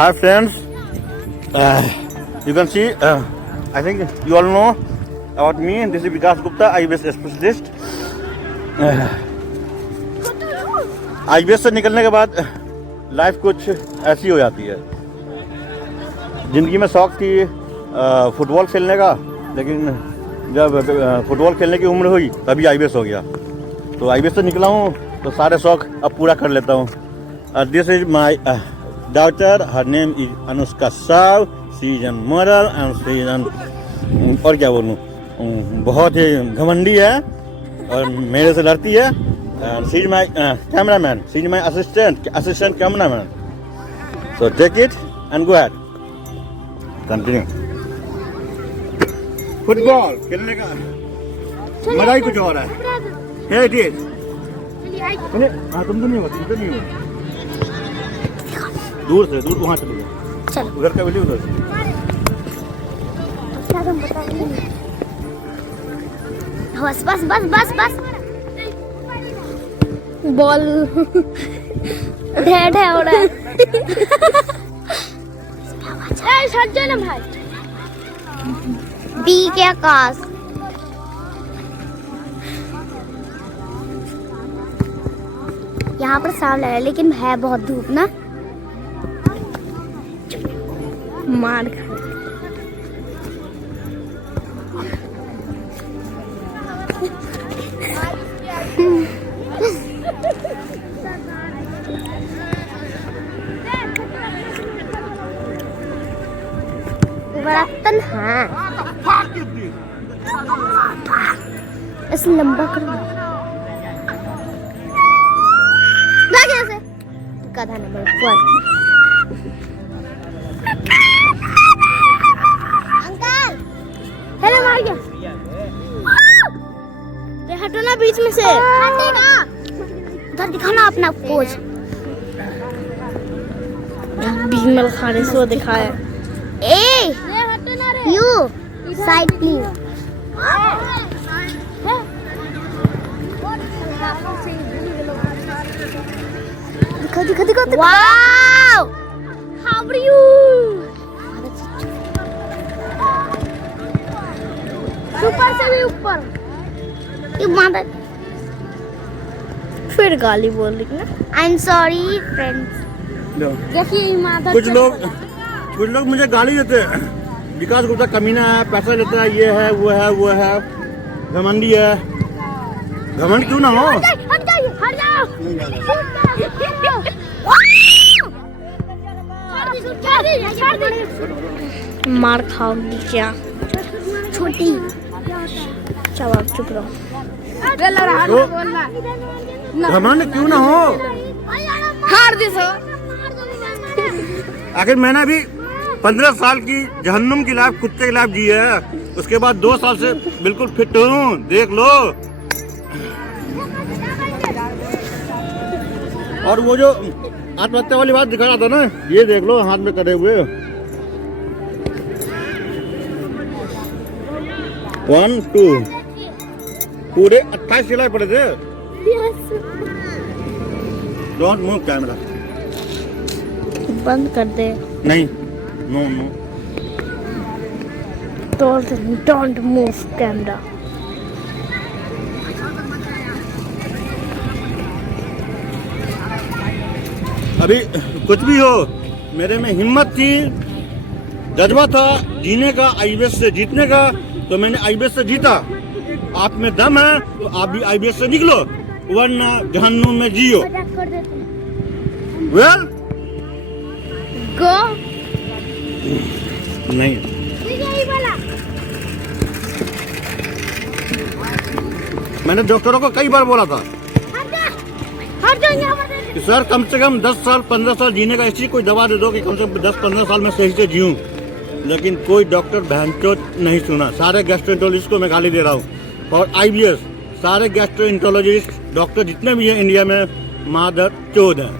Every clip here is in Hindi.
Hi friends, you can see, I think you all know about me. This is Vikas Gupta, IBS specialist. IBS से निकलने के बाद लाइफ कुछ ऐसी हो जाती है। ज़िंदगी में शौक थी फुटबॉल खेलने का, लेकिन जब फुटबॉल खेलने की उम्र हुई तभी IBS हो गया। तो IBS से निकला हूँ तो सारे शौक अब पूरा कर लेता हूँ। This is my daughter, her name is Anushka Sao, she is an model and she is an, और क्या बोलूँ, बहुत ही घमंडी है और मेरे से लड़ती है। She is my camera man, she is my assistant camera man. So take it and go ahead, continue. Football खेलने का मजा ही कुछ और है। Here it is. हाँ, तुम तो नहीं हो, दूर से दूर वहाँ चलो, चलो उधर का बिल्ली उधर से। बस बस बस बस बस बॉल ढेर हो रहा है। ना भाई बी के आकाश यहाँ पर सांवला है, लेकिन है बहुत धूप ना, मार बर्तन। हाँ इस लंबा करो गधा नंबर 1। अंकल हेलो, मार गया। हटो ना बीच में से, उधर दिखाना अपना पोज। भीमल खाने सो दिखाया। ए यू साइड प्लीज। दिखा दिखा दिखा। Wow, how are you? ऊपर से भी ऊपर। ये मादर फिर गाली बोल रही है। I am sorry friends. देखिए मादर। कुछ लोग मुझे गाली देते हैं, विकास गुप्ता कमीना है, पैसा लेता है, ये है वो है, घमंडी है। घमंड क्यों ना हो? मार खाओगी क्या छोटी? चलो आप चुप रहो। घमंड क्यों ना हो? हार दे सो। आखिर मैंने भी 15 साल की जहन्नुम की लाइफ कुत्ते की लाइफ जी है, उसके बाद 2 साल से बिल्कुल फिट हूँ, देख लो। और वो जो आत्महत्या वाली बात दिखा रहा था ना, ये देख लो हाथ में करे हुए 1 2 पूरे 28 सिलाई पड़े थे। Don't move camera. बंद कर दे। नहीं, no no, don't move camera. अभी कुछ भी हो, मेरे में हिम्मत थी, जज्बा था जीने का, IBS से जीतने का, तो मैंने IBS से जीता। आप में दम है तो आप भी IBS से निकलो, वरना जहन्नुम में जियो। वेल गो नहीं, मैंने डॉक्टरों को कई बार बोला था कि सर कम से कम 10 साल 15 साल जीने का ऐसी कोई दवा दे दो कि कम से कम 10-15 साल में सही से जीऊं, लेकिन कोई डॉक्टर भैंचोद नहीं सुना। सारे गैस्ट्रोएंटरोलॉजिस्ट को मैं गाली दे रहा हूँ, और IBS सारे गैस्ट्रोएंटरोलॉजिस्ट डॉक्टर जितने भी हैं इंडिया में मादर चोद है।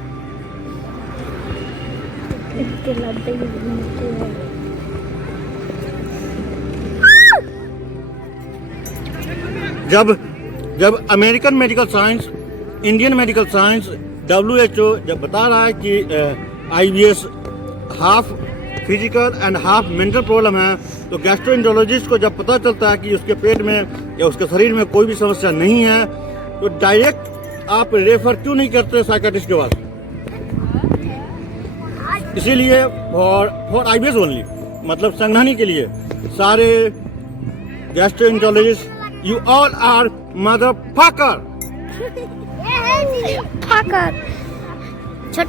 जब American medical science, Indian medical science, WHO जब बता रहा है कि IBS half physical and half mental problem है, तो गैस्ट्रोएंटरोलॉजिस्ट को जब पता चलता है कि उसके पेट में या उसके शरीर में कोई भी समस्या नहीं है, तो डायरेक्ट आप रेफर क्यों नहीं करते साइकियाट्रिस्ट के पास? इसीलिए फॉर आईबीएस ओनली, मतलब संघानी के लिए सारे gastroenterologist you all are motherfucker. Fucker छट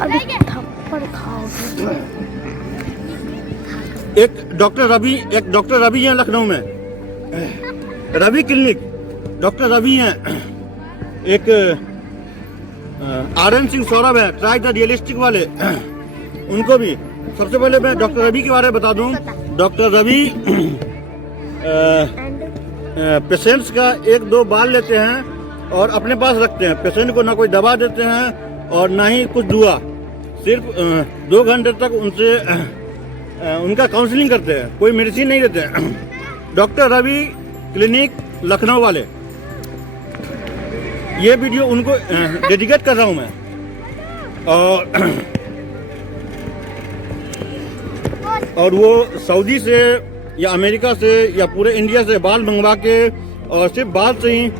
अभी थप्पड़ खाओगे। एक डॉक्टर रवि हैं लखनऊ में, रवि क्लिनिक, डॉक्टर रवि हैं। एक आर एन सिंह सौरभ है, ट्राई द रियलिस्टिक वाले, उनको भी। सबसे पहले मैं डॉक्टर रवि के बारे में बता दूं। डॉक्टर रवि पेशेंट्स का 1-2 बाल लेते हैं और अपने पास रखते हैं। पेशेंट को ना कोई दवा देते हैं और ना ही कुछ दुआ, सिर्फ 2 घंटे तक उनसे उनका काउंसलिंग करते हैं, कोई मेडिसिन नहीं देते हैं। डॉक्टर रवि क्लिनिक लखनऊ वाले, ये वीडियो उनको डेडिकेट कर रहा हूं मैं। और वो सऊदी से या अमेरिका से या पूरे इंडिया से बाल मंगवा के, और सिर्फ बाल से ही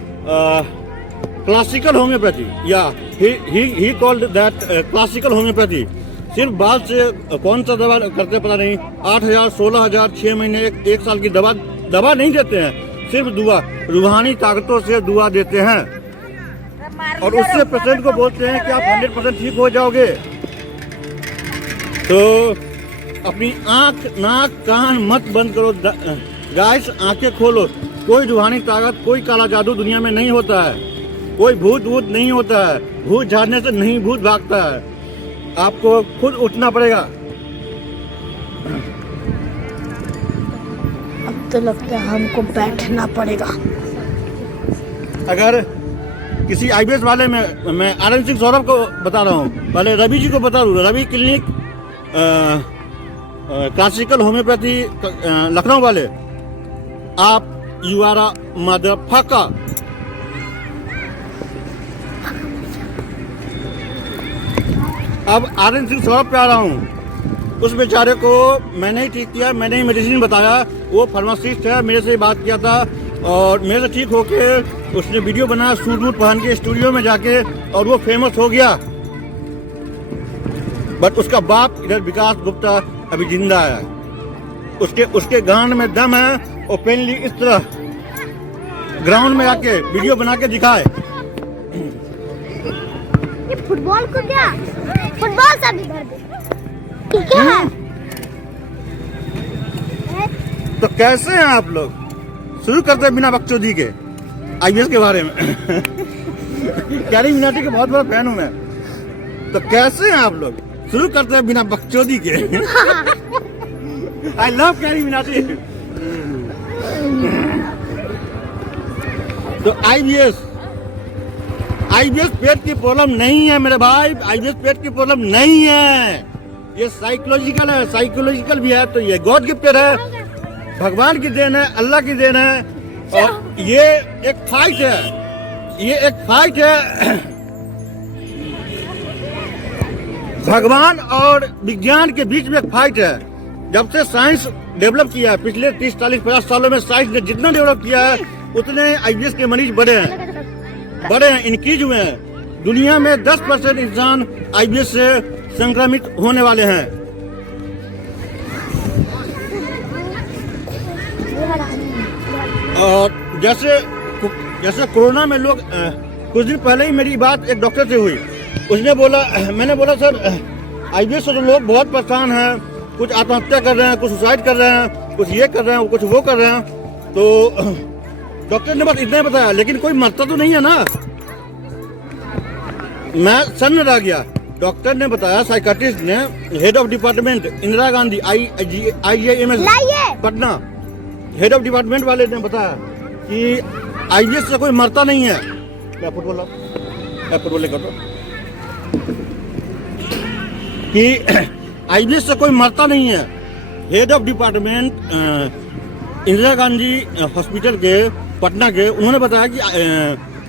क्लासिकल होम्योपैथी, या he called that classical homeopathy, सिर्फ बाल से कौन सा दवा करते पता नहीं, 8,000, 16,000, 6 महीने, 1 साल की दवा नहीं देते हैं, सिर्फ दुआ, रूहानी ताकतों से दुआ देते हैं। और उससे पेशेंट को बोलते हैं कि आप 100% ठीक हो जाओगे। तो अपनी आंख, नाक, कान मत बंद करो गाइस, आंखें खोलो। कोई रूहानी ताकत, कोई काला जादू दुनिया में नहीं होता है, कोई भूत नहीं होता है, भूत झाड़ने से नहीं भूत भागता है, आपको खुद उठना पड़ेगा। अब तो लगता है हमको बैठना पड़ेगा। अगर किसी आईबीएस वाले में, मैं आर एन सिंह सौरभ को बता रहा हूँ, पहले रवि जी को बता दूँ, Ravi clinic classical homeopathy Lucknow वाले, आप यू आर अ मदरफकर। अब आर एन सिंह सौरभ पे आ रहा हूँ। उस बेचारे को मैंने ही ठीक किया, मैंने ही मेडिसिन बताया, वो फार्मासिस्ट है, मेरे से बात किया था और मेरे से ठीक होके उसने वीडियो बनाया सूट वूट पहन के स्टूडियो में जाके, और वो फेमस हो गया। बट उसका बाप इधर विकास गुप्ता अभी जिंदा है, उसके गांड में दम है, ओपनली इस तरह ग्राउंड में आके वीडियो बना के दिखाए। ये फुटबॉल को क्या, फुटबॉल सा भी भर दे, क्या है? तो कैसे हैं आप लोग? शुरू करते हैं बिना बकचोदी के आईबीएस के बारे में। कैरी मिनाटी के बहुत बड़ा फैन हूं मैं। तो कैसे हैं आप लोग? शुरू करते हैं बिना बकचोदी के। I love carry Minati. तो आईबीएस पेट की प्रॉब्लम नहीं है मेरे भाई, आईबीएस पेट की प्रॉब्लम नहीं है, ये साइकोलॉजिकल है। साइकोलॉजिकल भी है तो ये गॉड गिफ्टेड है, भगवान की देन है, अल्लाह की देन है। और ये एक फाइट है, ये एक फाइट है भगवान और विज्ञान के बीच में एक फाइट है। जब से साइंस डेवलप किया है, पिछले 30, 40, 50 सालों में साइंस ने जितना डेवलप किया है, उतने आईबीएस के मरीज बढ़े हैं, इंक्रीज हुए हैं। दुनिया में 10% इंसान आईबीएस से संक्रमित होने वाले हैं। और जैसे कोरोना में लोग, कुछ दिन पहले ही मेरी बात एक डॉक्टर से हुई, उसने बोला, मैंने बोला सर आईबीएस से तो लोग बहुत परेशान हैं, कुछ आत्महत्या कर रहे हैं, कुछ सुसाइड कर रहे हैं, कुछ ये कर रहे हैं, कुछ वो कर रहे हैं। तो डॉक्टर ने बस इतना ही बताया, लेकिन कोई मरता तो नहीं है ना। मैं सन्न रह गया। डॉक्टर ने बताया, साइकाट्रिस्ट ने, head of department Indira Gandhi IIMS Patna, head of department वाले ने बताया कि आईबीएस से कोई मरता नहीं है। क्या फुटबॉल कर दो कि आईबीएस से कोई मरता नहीं है। Head of department Indira Gandhi hospital के पटना के, उन्होंने बताया कि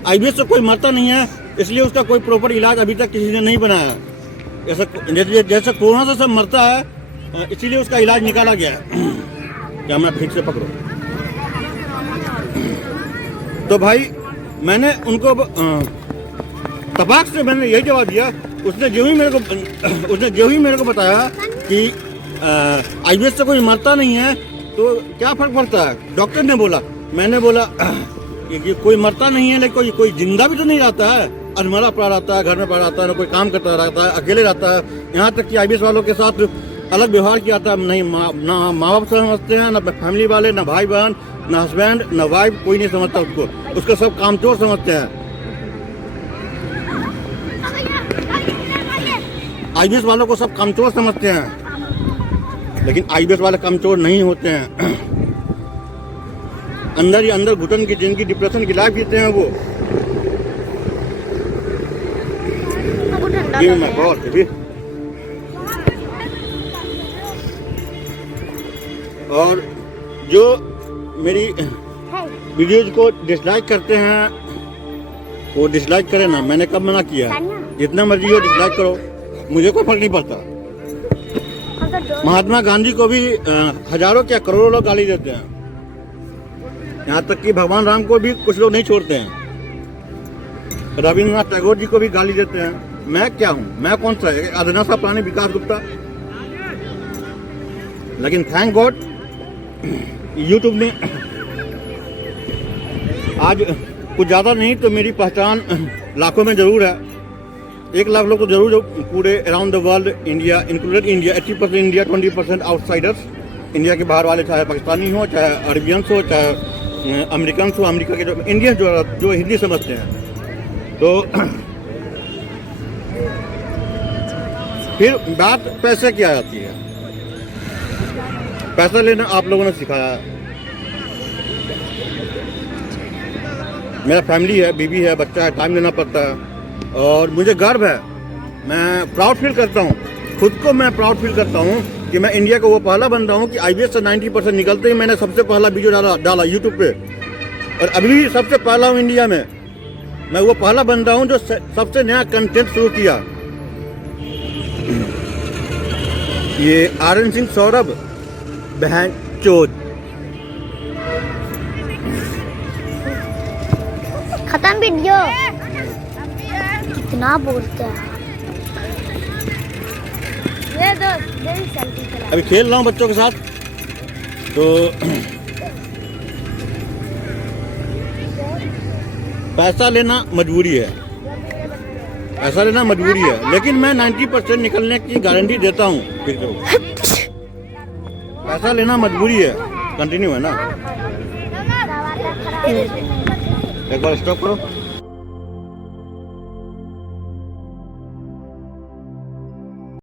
आईबीएस से कोई मरता नहीं है, इसलिए उसका कोई प्रॉपर इलाज अभी तक किसी ने नहीं बनाया। जैसे जैसे कोरोना से सब मरता है, इसीलिए उसका इलाज निकाला गया है। कैमरा ठीक से पकड़ो। तो भाई मैंने उनको तपाक से मैंने यही जवाब दिया। उसने जो ही मेरे को बताया कि आईबीएस से कोई मरता नहीं है तो क्या फर्क पड़ता है, डॉक्टर ने बोला। मैंने बोला कि कोई मरता नहीं है, लेकिन कोई जिंदा भी तो नहीं रहता है, अधमरा पड़ा रहता है, घर में पड़ा रहता है, ना कोई काम करता रहता है, अकेले रहता है। यहाँ तक कि आईबीएस वालों के साथ अलग व्यवहार किया था। नहीं ना माँ बाप समझते हैं, ना फैमिली वाले, ना भाई बहन, ना हस्बैंड, ना वाइफ, कोई नहीं समझता उसको सब कामचोर समझते हैं। आईबीएस वालों को सब कामचोर समझते हैं, लेकिन आईबीएस वाले कामचोर नहीं होते हैं। अंदर ही अंदर घुटन की जिनकी डिप्रेशन की लाइफ जीते हैं वो। और जो मेरी वीडियोज को डिसलाइक करते हैं वो डिसलाइक करें ना, मैंने कब मना किया है। जितना मर्जी हो डिसलाइक करो, मुझे कोई फर्क नहीं पड़ता। महात्मा गांधी को भी हजारों क्या करोड़ों लोग गाली देते हैं। यहाँ तक कि भगवान राम को भी कुछ लोग नहीं छोड़ते हैं। रविन्द्रनाथ टैगोर जी को भी गाली देते हैं। मैं क्या हूँ, मैं कौन सा अधना सा प्राणी विकास गुप्ता। लेकिन थैंक गॉड यूट्यूब ने आज कुछ ज़्यादा नहीं तो मेरी पहचान लाखों में ज़रूर है। 1 लाख लोग तो जरूर पूरे around the world, India included India, 80% India, 20% outsiders. India के बाहर वाले, चाहे पाकिस्तानी हो, चाहे अरबियंस हो, चाहे अमेरिकन हो, अमेरिका के जो इंडियन जो हिंदी समझते हैं। तो फिर बात पैसे की आ जाती है। पैसा लेना आप लोगों ने सिखाया है। मेरा फैमिली है, बीवी है, बच्चा है, टाइम देना पड़ता है और मुझे गर्व है। मैं प्राउड फील करता हूँ, खुद को मैं प्राउड फील करता हूँ कि मैं इंडिया का वो पहला बंदा हूँ कि आईबीएस से 90% निकलते ही मैंने सबसे पहला वीडियो डाला यूट्यूब पे। और अभी भी सबसे पहला हूँ इंडिया में। मैं वो पहला बंदा हूँ जो सबसे नया कंटेंट शुरू किया। ये आर्यन सिंह सौरभ बहन चोद खत्म वीडियो। कितना बोलते हैं। ये दो अभी खेल रहा हूँ बच्चों के साथ। तो पैसा लेना मजबूरी है, पैसा लेना मजबूरी है, लेकिन मैं 90% निकलने की गारंटी देता हूँ। पैसा लेना मजबूरी है, कंटिन्यू है ना। एक बार स्टॉप करो।